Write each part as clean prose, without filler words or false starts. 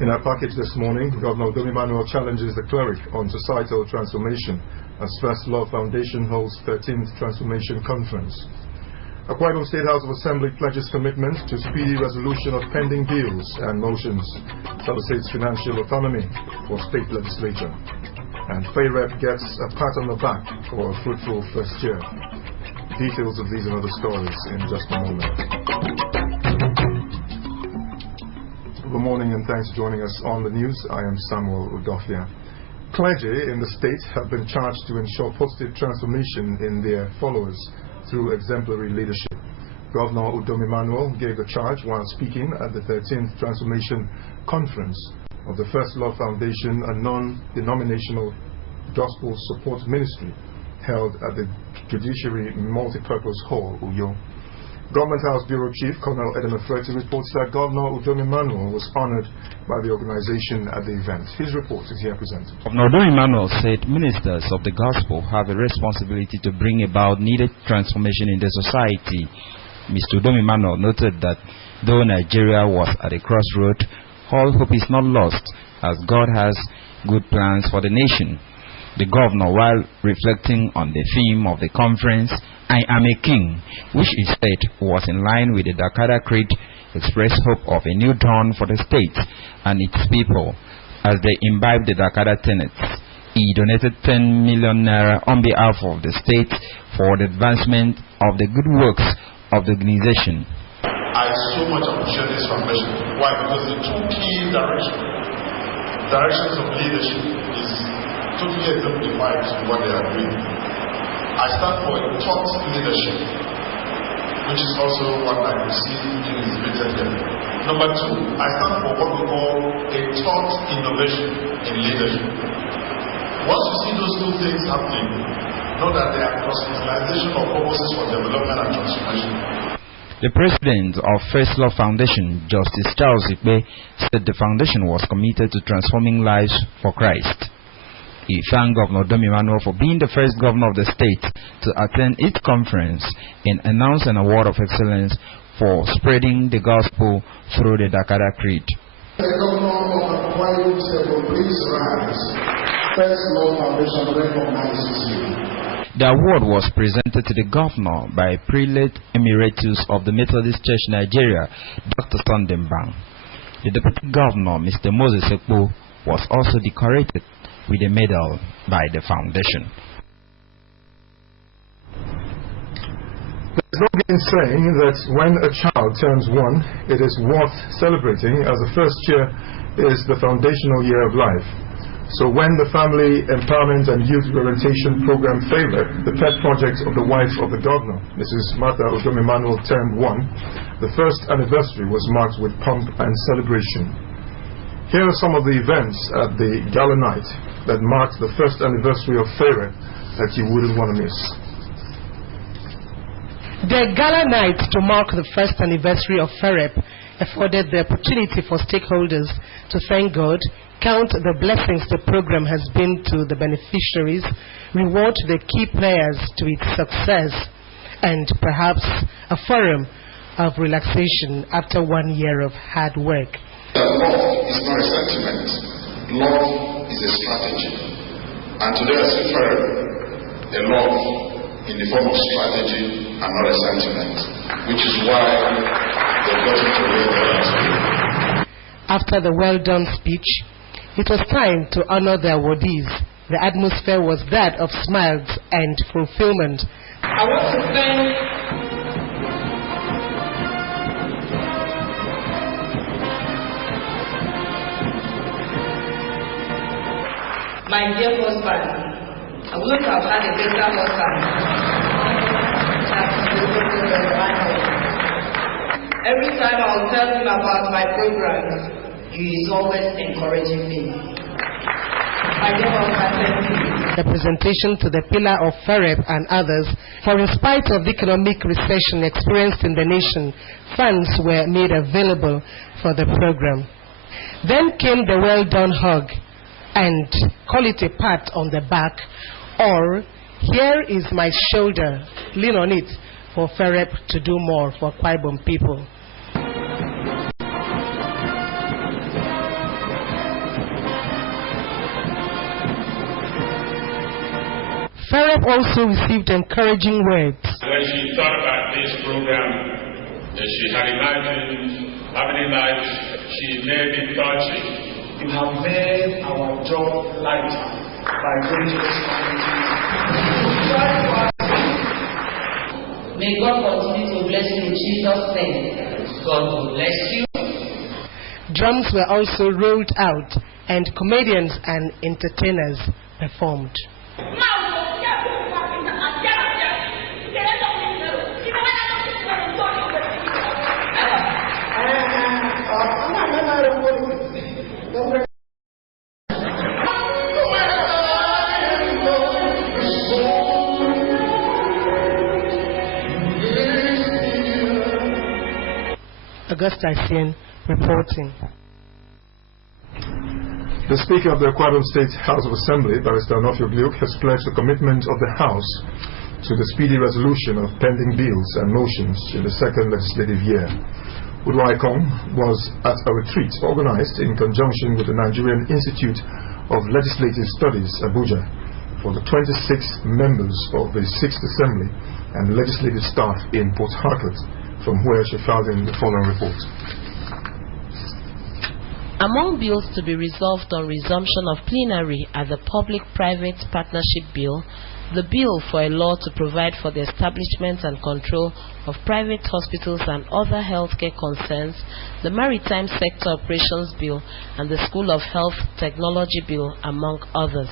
In our package this morning, Governor Udom Emmanuel challenges the cleric on societal transformation as First Law Foundation holds 13th Transformation Conference. Akwa Ibom State House of Assembly pledges commitment to speedy resolution of pending bills and motions to state's financial autonomy for state legislature. And FAREP gets a pat on the back for a fruitful first year. Details of these and other stories in just a moment. Good morning and thanks for joining us on the news. I am Samuel Udofia. Clergy in the state have been charged to ensure positive transformation in their followers through exemplary leadership. Governor Udom Emmanuel gave the charge while speaking at the 13th Transformation Conference of the First Law Foundation, a non-denominational gospel support ministry held at the Judiciary Multipurpose Hall, Uyo. Government House Bureau Chief Colonel Eden Ofreti reports that Governor Udom Emmanuel was honored by the organization at the event. His report is here presented. Governor Udom Emmanuel said ministers of the gospel have a responsibility to bring about needed transformation in the society. Mr. Udom Emmanuel noted that though Nigeria was at a crossroad, all hope is not lost as God has good plans for the nation. The governor, while reflecting on the theme of the conference, I am a king, which he said was in line with the Dakada Creed, expressed hope of a new dawn for the state and its people as they imbibe the Dakada tenets. He donated 10 million naira on behalf of the state for the advancement of the good works of the organization. I so much appreciate this foundation. Why? Because the two key directions of leadership is totally exemplified in what they are doing. I stand for a thought leadership, which is also what I see exhibited here. Number two, I stand for what we call a thought innovation in leadership. Once you see those two things happening, know that they are cross-fertilization of purposes for development and transformation. The president of First Law Foundation, Justice Charles Ikpe, said the foundation was committed to transforming lives for Christ. He thanked Governor Udom Emmanuel for being the first governor of the state to attend its conference and announce an award of excellence for spreading the gospel through the Dakada Creed. The governor of Akwa Ibom State will please rise. First Law Foundation recognizes you. The award was presented to the governor by Prelate Emeritus of the Methodist Church Nigeria, Dr. Sondembang. The Deputy Governor, Mr. Moses Ekpo, was also decorated with a medal by the foundation. There's no gainsaying that when a child turns one, it is worth celebrating, as the first year is the foundational year of life. So when the Family Empowerment and Youth Orientation Program FAREP, the pet project of the wife of the governor, Mrs. Martha Udom Emmanuel, turned one, the first anniversary was marked with pomp and celebration. Here are some of the events at the gala night that marked the first anniversary of FAREP that you wouldn't want to miss. The gala night to mark the first anniversary of FAREP afforded the opportunity for stakeholders to thank God, count the blessings the program has been to the beneficiaries, reward the key players to its success, and perhaps a forum of relaxation after 1 year of hard work. Love is not a sentiment. Love is a strategy. And today I see a love in the form of strategy and not a sentiment, which is why they got it to where they are today. After the well-done speech, it was time to honor the awardees. The atmosphere was that of smiles and fulfillment. I want to thank my dear husband. I wouldn't have had a better husband. Every time I'll tell him about my programs, he is always encouraging me. My dear husband, thank you. The presentation to the pillar of FAREP and others, for in spite of the economic recession experienced in the nation, funds were made available for the program. Then came the well-done hug, and call it a pat on the back, or here is my shoulder, lean on it for FAREP to do more for Akwa Ibom people. FEREP also received encouraging words. When she thought about this program, she had imagined how many lives she may be touching. You have made our job lighter by bringing this community. May God continue to bless you in Jesus' name. God will bless you. Drums were also rolled out and comedians and entertainers performed. Augusta Sien reporting. The Speaker of the Akwa Ibom State House of Assembly, Barrister Onofio Gluke, has pledged the commitment of the House to the speedy resolution of pending bills and motions in the second legislative year. Uduai Kong was at a retreat organized in conjunction with the Nigerian Institute of Legislative Studies, Abuja, for the 26 members of the 6th Assembly and legislative staff in Port Harcourt, from where she filed in the following report. Among bills to be resolved on resumption of plenary are the Public-Private Partnership Bill, the bill for a law to provide for the establishment and control of private hospitals and other healthcare concerns, the Maritime Sector Operations Bill, and the School of Health Technology Bill, among others.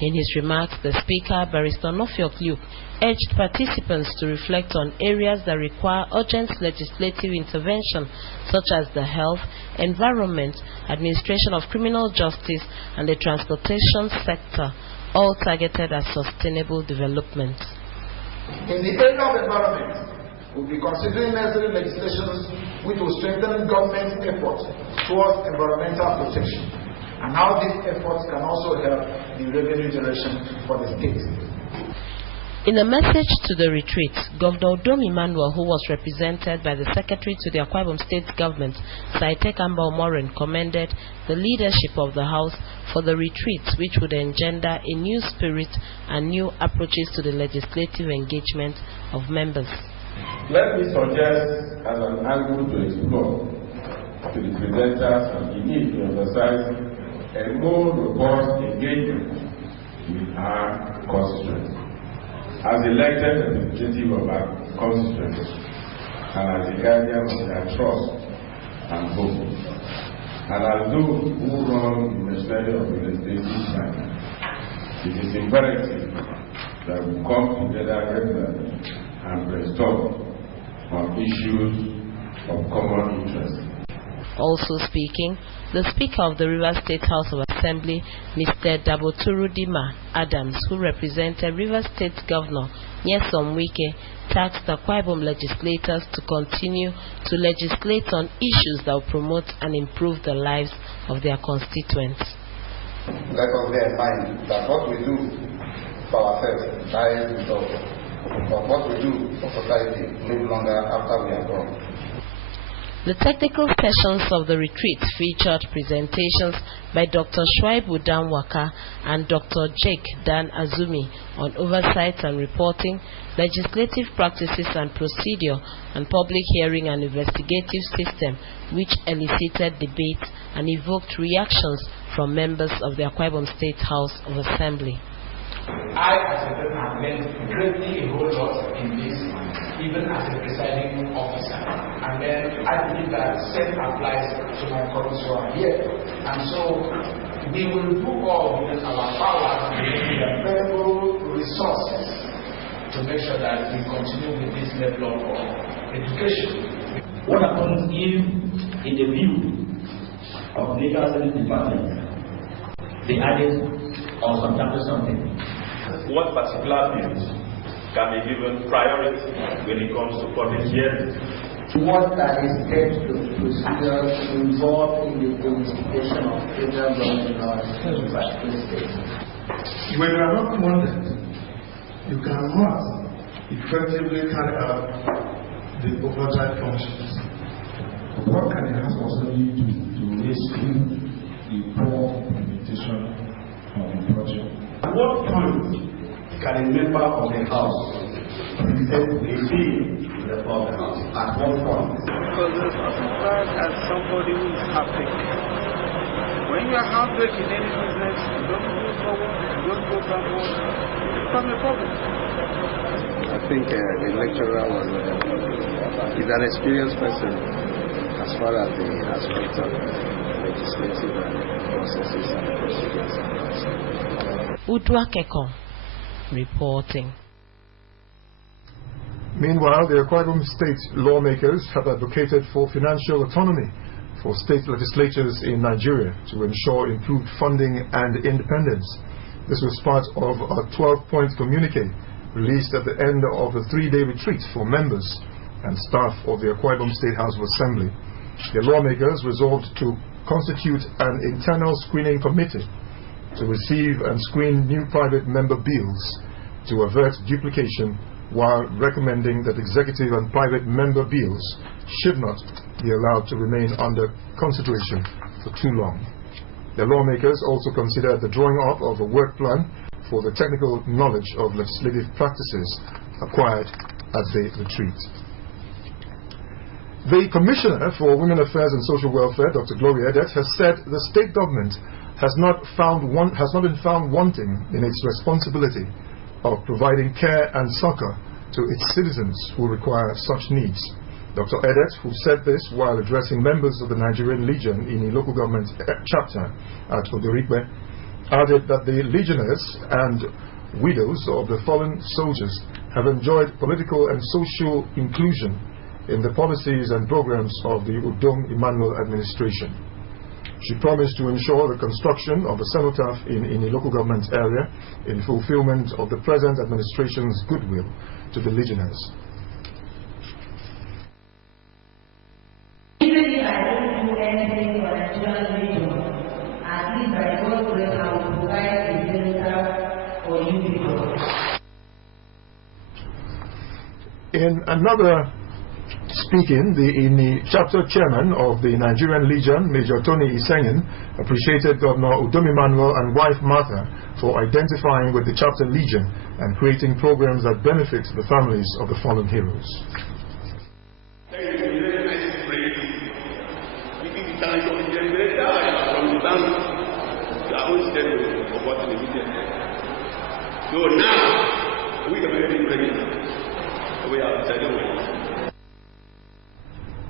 In his remarks, the Speaker, Barrister Onofio Gluke, urged participants to reflect on areas that require urgent legislative intervention, such as the health, environment, administration of criminal justice, and the transportation sector, all targeted at sustainable development. In the area of environment, we'll be considering necessary legislations which will strengthen government's efforts towards environmental protection, and how these efforts can also help the revenue generation for the state. In a message to the retreat, Governor Udom Emmanuel, who was represented by the Secretary to the Akwa Ibom State Government, Saitek Amba Omoren, commended the leadership of the House for the retreat, which would engender a new spirit and new approaches to the legislative engagement of members. Let me suggest as an angle to explore to the presenters and the need to emphasize a more robust engagement with our constituents. As elected representative of our constituents and as the guardian of their trust and hope, and as those who run the machinery of the legislative side, it is imperative that we come together regularly and brainstorm on issues of common interest. Also speaking, the Speaker of the Rivers State House of Assembly, Mr. Daboturu Dima Adams, who represented Rivers State Governor Nyesom Wike, tasked the Akwa Ibom legislators to continue to legislate on issues that will promote and improve the lives of their constituents. Let us bear in mind that what we do for ourselves dies with us, but what we do for society lives longer after we are gone. The technical sessions of the retreat featured presentations by Dr. Shuaibu Dan Waka and Dr. Jake Dan Azumi on oversight and reporting, legislative practices and procedure, and public hearing and investigative system, which elicited debate and evoked reactions from members of the Akwa Ibom State House of Assembly. I, as a person, have learned greatly a whole lot in this, even as a presiding officer. And then I believe that same applies to my colleagues who are here. And so we will do all within our power to bring the available resources to make sure that we continue with this level of education. What happens if, in the view of legal service department, they added or subtracted something? What particular bills can be given priority when it comes to public hearing? What are the steps to procedures involved in the investigation of federal government laws in particular states? When you are not wanted, you cannot effectively carry out the oversight functions. What can the House also do to rescue the poor implementation of the project? At what point can a member of the House present a bill in the floor of the House at one point? Because as far as somebody who is happy. When you are heartbreaking in any business, you don't move forward, you don't go backward, it becomes a problem. I think the lecturer is an experienced person as far as the aspect of legislative processes and procedures are concerned. Udwa Kekon reporting. Meanwhile, the Akwa Ibom state lawmakers have advocated for financial autonomy for state legislatures in Nigeria to ensure improved funding and independence. This was part of a 12-point communique released at the end of the 3-day retreat for members and staff of the Akwa Ibom State House of Assembly. The lawmakers resolved to constitute an internal screening committee to receive and screen new private member bills to avert duplication, while recommending that executive and private member bills should not be allowed to remain under consideration for too long. The lawmakers also considered the drawing up of a work plan for the technical knowledge of legislative practices acquired at the retreat. The Commissioner for Women Affairs and Social Welfare, Dr. Gloria Edet, has said the state government has not been found wanting in its responsibility of providing care and succor to its citizens who require such needs. Dr. Edet, who said this while addressing members of the Nigerian Legion in the local government chapter at Odorikwe, added that the legionnaires and widows of the fallen soldiers have enjoyed political and social inclusion in the policies and programs of the Udom Emmanuel administration. She promised to ensure the construction of a cenotaph in the local government area in fulfillment of the present administration's goodwill to the legionnaires. Even if I don't do anything for the Nigerian Legion, at least by God's grace I will provide a cenotaph for you people. In another speaking, the chapter chairman of the Nigerian Legion, Major Tony Isengen, appreciated Governor Udom Emmanuel and wife Martha for identifying with the chapter legion and creating programs that benefit the families of the fallen heroes. So now, we are telling.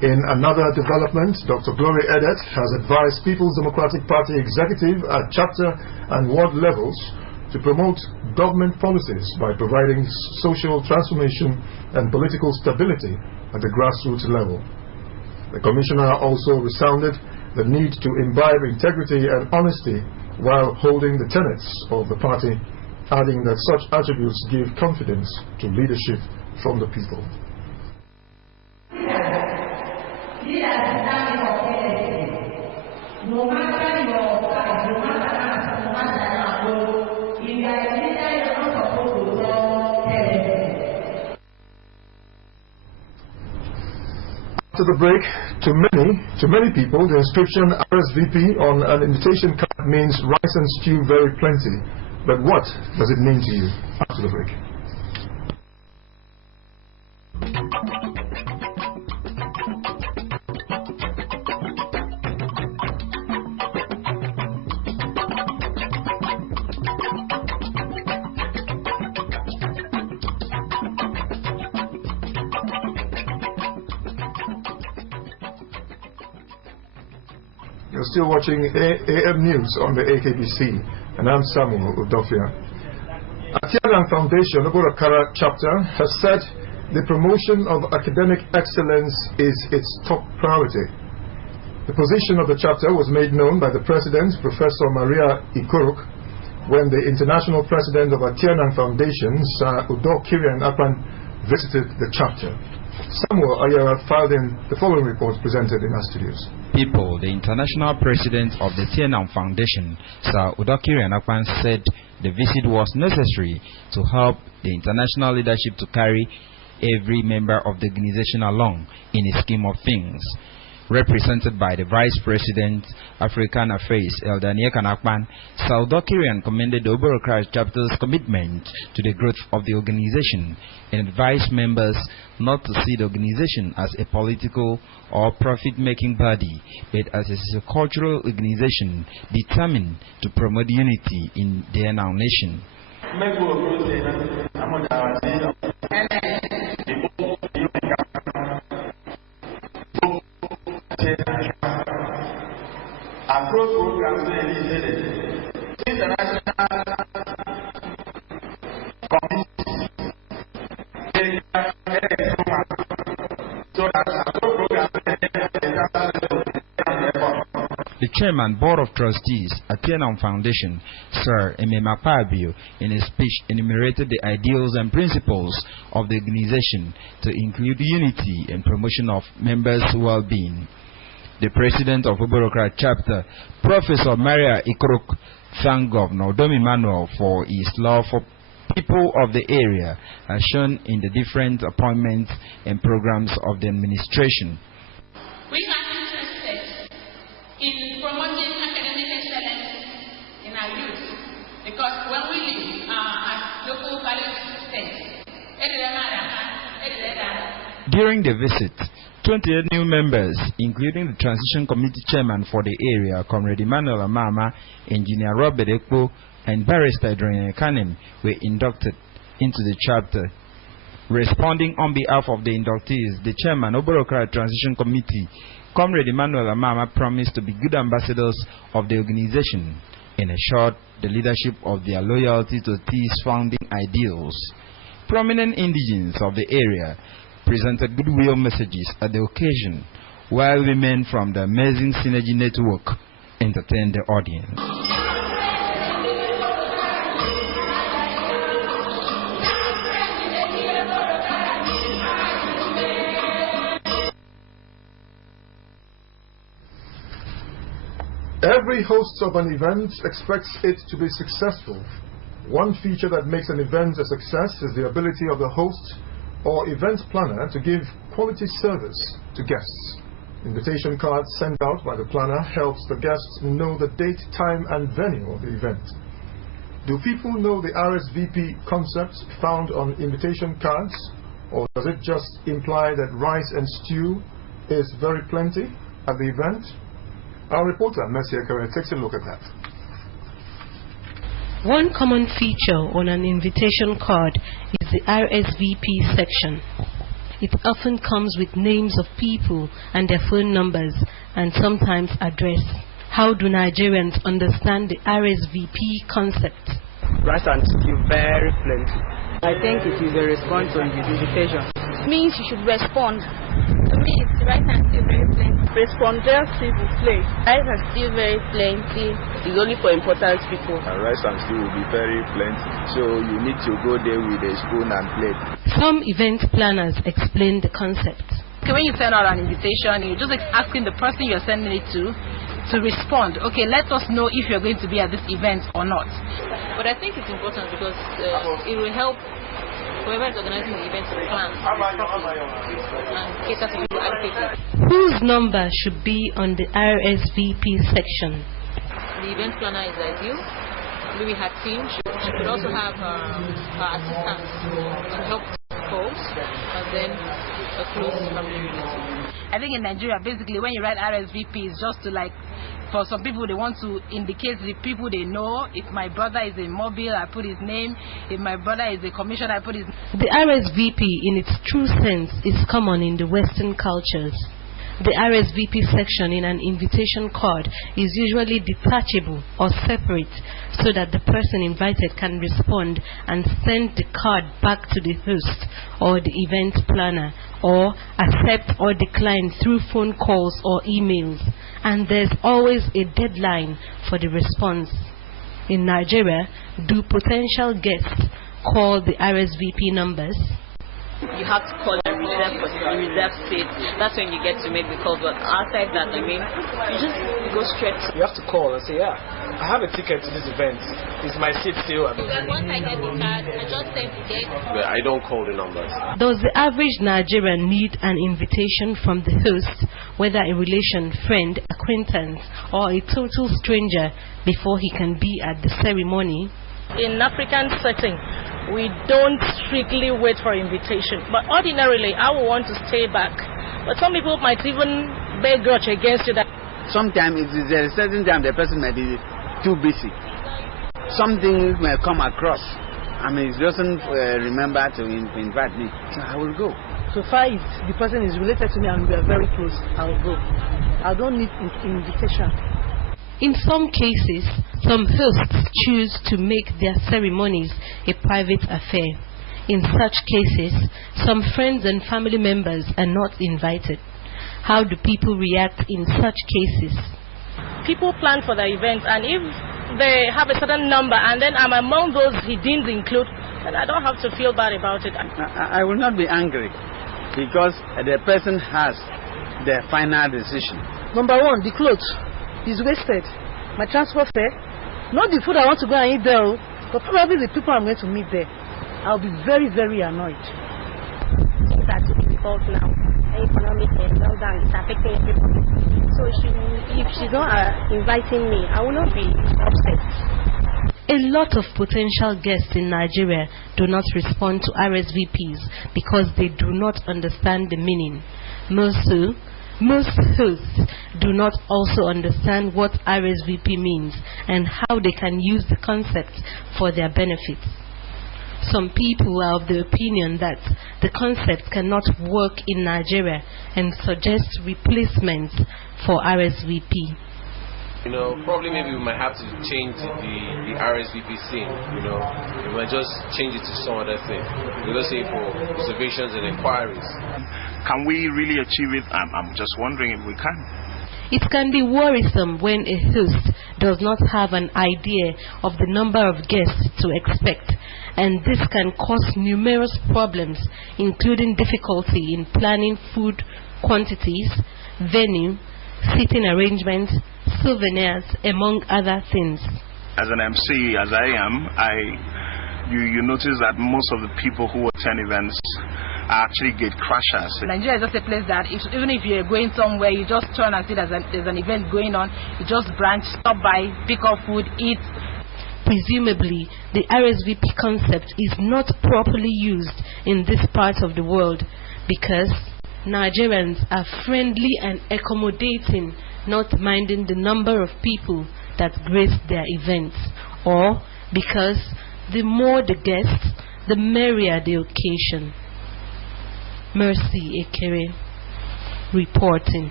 In another development, Dr. Gloria Edet has advised People's Democratic Party executive at chapter and ward levels to promote government policies by providing social transformation and political stability at the grassroots level. The Commissioner also resounded the need to imbibe integrity and honesty while holding the tenets of the party, adding that such attributes give confidence to leadership from the people. No matter your size, no matter if you are a leader, you are not supposed to go terrorism. After the break, to many people, the inscription RSVP on an invitation card means rice and stew very plenty. But what does it mean to you? After the break. You're still watching AM News on the AKBC, and I'm Samuel Udofia. Atianang Foundation, Ogorakara chapter, has said the promotion of academic excellence is its top priority. The position of the chapter was made known by the President, Professor Maria Ikorok, when the International President of Atianang Foundation, Sir Udo Kirian Akpan, visited the chapter. Samuel Ayara filed in the following report presented in our studios. People, the International President of the Atianang Foundation, Sir Udo Kirian Akpan, said the visit was necessary to help the international leadership to carry every member of the organization along in a scheme of things. represented by the Vice President, African Affairs, Elder Onyeka Nakpan, Saudokirian commended the Oborokra chapter's commitment to the growth of the organization and advised members not to see the organization as a political or profit-making body, but as a cultural organization determined to promote unity in their now nation. Approach programs international The Chairman, Board of Trustees at Tianam Foundation, Sir Emema Pabio, in his speech enumerated the ideals and principles of the organization to include unity and promotion of members' well-being. The President of Oborokra Chapter, Professor Maria Ikrok, thanked Governor Dom Emmanuel for his love for people of the area, as shown in the different appointments and programs of the administration. We are interested in promoting academic excellence in our youth, because when we live at local college states, during the visit, 28 new members, including the Transition Committee Chairman for the area, Comrade Emmanuel Amama, Engineer Robert Ekpo, and Barrister Adrian Kanem, were inducted into the chapter. Responding on behalf of the inductees, the Chairman, Oborokra Transition Committee, Comrade Emmanuel Amama, promised to be good ambassadors of the organization and assured the leadership of their loyalty to these founding ideals. Prominent indigents of the area presented goodwill messages at the occasion, while women from the Amazing Synergy Network entertained the audience. Every host of an event expects it to be successful. One feature that makes an event a success is the ability of the host or event planner to give quality service to guests. Invitation cards sent out by the planner helps the guests know the date, time, and venue of the event. Do people know the RSVP concept found on invitation cards, or does it just imply that rice and stew is very plenty at the event? Our reporter, Mercy Akere, takes a look at that. One common feature on an invitation card is the RSVP section. It often comes with names of people and their phone numbers and sometimes address. How do Nigerians understand the RSVP concept? Rice and stew very plenty. I think it is a response to the invitation. It means you should respond. To me, it's rice and stew very plenty. Responder s'il vous plaît. Rice and stew very plenty. It's only for important people. Rice and stew will be very plenty, so you need to go there with a spoon and plate. Some event planners explain the concept. Okay, when you send out an invitation, you're just asking the person you're sending it to respond. Okay, let us know if you're going to be at this event or not. But I think it's important because it will help whoever is organizing the event to plan and cater to people adequately. Whose number should be on the RSVP section? The event planner is ideal. Maybe her team. She could also have her assistants to help calls and then a close family relative. I think in Nigeria, basically, when you write RSVP, it's just to for some people, they want to indicate the people they know. If my brother is a mobile, I put his name. If my brother is a commissioner, I put his name. The RSVP, in its true sense, is common in the Western cultures. The RSVP section in an invitation card is usually detachable or separate so that the person invited can respond and send the card back to the host or the event planner, or accept or decline through phone calls or emails. And there's always a deadline for the response. In Nigeria, do potential guests call the RSVP numbers? You have to call them reserved seat. That's when you get to make the calls. But outside that, you go go straight. You have to call and say, yeah, I have a ticket to this event. Is my seat still available? Because once I get the card, I just send the date. But I don't call the numbers. Does the average Nigerian need an invitation from the host, whether a relation, friend, acquaintance, or a total stranger, before he can be at the ceremony? In African setting, we don't strictly wait for invitation, but ordinarily I will want to stay back. But some people might even bear grudge against you. That sometimes there is a certain time the person may be too busy. Something may come across. I mean, he doesn't remember to invite me, so I will go. So far, if the person is related to me and we are very close, I will go. I don't need invitation. In some cases, some hosts choose to make their ceremonies a private affair. In such cases, some friends and family members are not invited. How do people react in such cases? People plan for the event, and if they have a certain number and then I'm among those he didn't include, then I don't have to feel bad about it. I will not be angry because the person has the final decision. Number one, the clothes is wasted. My transport fare, not the food I want to go and eat there, but probably the people I'm going to meet there. I'll be very, very annoyed. Things are too difficult now. Economic lockdown is affecting everybody. So if she's not inviting me, I will not be upset. A lot of potential guests in Nigeria do not respond to RSVPs because they do not understand the meaning. Most hosts do not also understand what RSVP means and how they can use the concept for their benefits. Some people are of the opinion that the concept cannot work in Nigeria and suggest replacements for RSVP. You know, probably maybe we might have to change the RSVP thing, you know. We might just change it to some other thing. We're just saying for observations and inquiries. Can we really achieve it? I'm just wondering if we can. It can be worrisome when a host does not have an idea of the number of guests to expect, and this can cause numerous problems, including difficulty in planning food quantities, venue, seating arrangements, souvenirs, among other things. As an MC, as I am, you notice that most of the people who attend events are actually gate crashers. Nigeria is just a place that even if you're going somewhere, you just turn and see there's an event going on, you just branch, stop by, pick up food, eat. Presumably, the RSVP concept is not properly used in this part of the world because Nigerians are friendly and accommodating, not minding the number of people that grace their events, or because the more the guests, the merrier the occasion. Mercy Ekere reporting.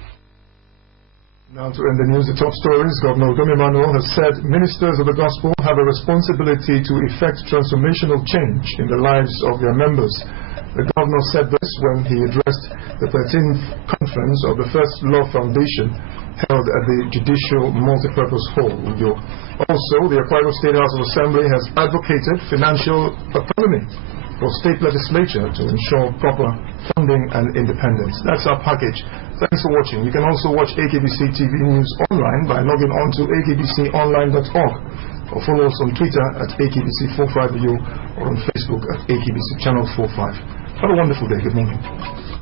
Now to end the news, the top stories. Governor Udomi Emmanuel has said ministers of the gospel have a responsibility to effect transformational change in the lives of their members. The governor said this when he addressed the 13th conference of the First Law Foundation held at the Judicial Multipurpose Hall. Also, the Akwa Ibom State House of Assembly has advocated financial autonomy for state legislature to ensure proper funding and independence. That's our package. Thanks for watching. You can also watch AKBC TV News online by logging on to akbconline.org or follow us on Twitter at AKBC45U or on Facebook at AKBC Channel 45. Have a wonderful day. Good morning.